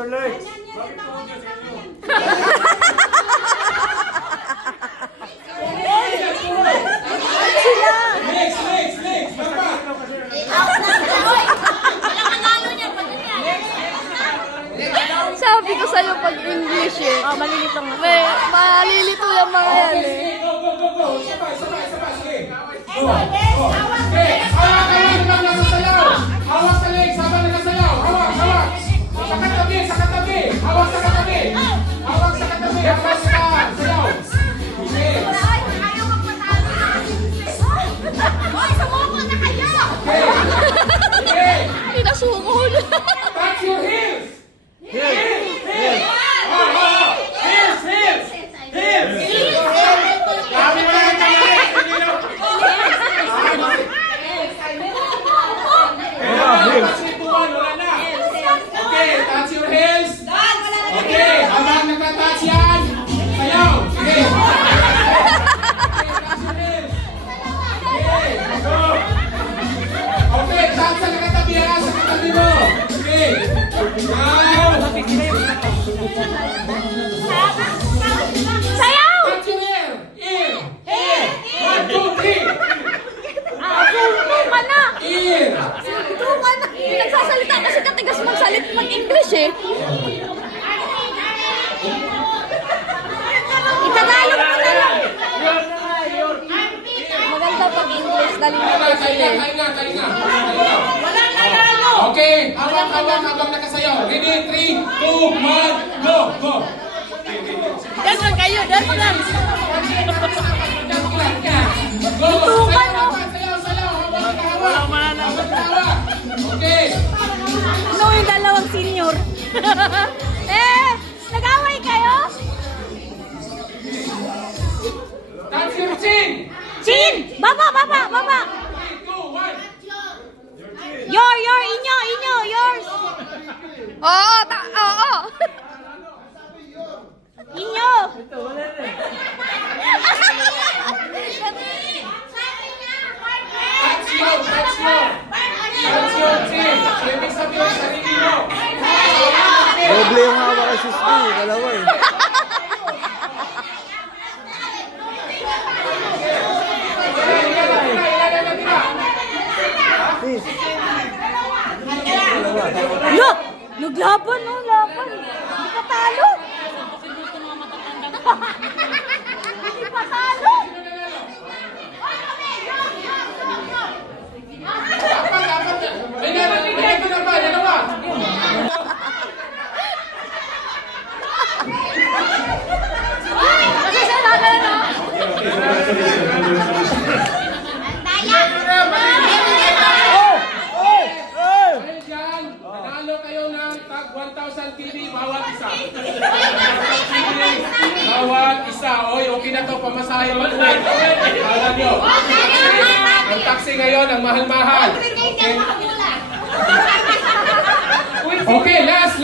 your legs. Legs. Sabi ko sa'yo pag English eh. Oh, malilito nga. Malilito yung mga yan eh. Go. Sabay. Sige. Go. Okay. Hawak lang nakasayaw. Hawak sa legs habang nakasayaw. Hawak. Sa katabi. Hawak sa katabi. Hawak sa sayaw. Okay. Okay. Pinasungol. Touch your heels. Heels. Dami mo lang wala na. Okay, touch your heels. Okay, habang nagka-touch yan, sayaw. Okay. Okay, touch sa nakatabi ha, sa katabi mo. Okay. Now, Sayaw! touch your ear. Ear. 1, 2, 3. Tulong ka na! Ear. Tulungan na. Nagsasalita kasi katigas mag-English eh. Itagalog mo na lang! Maganda pag English. Nalilito sila eh. Kalinga. Okay, hawak habang nakasayaw. Ready, 3, 2, 1, go. Dapat kayo, dapat! Go. Tutukan mo. Sayaw. Hawak. Okay. Ano yung dalawang senior? Nag-away kayo? Touch your chin. Chin! Baba! 3, 2, 1. Inyo, yours! Oo. Inyo! Touch your chin. Ibig sabihin sarili mo. Doble yung hawak kay Sis B. Dalawa eh. Sis. Yo! Naglaban, no? Laban. Hindi ka talo. Hindi pa talo. May nalagay na ba? Dalawa. Kasi siya laban, no? Dahil dyan, nanalo kayo ng tag 1,000 TV bawat isa. Bawat isa. Oy, okay na to. Pamasahe mo. Alam nyo. Ang taxi ngayon, ang mahal-mahal. Okay, last.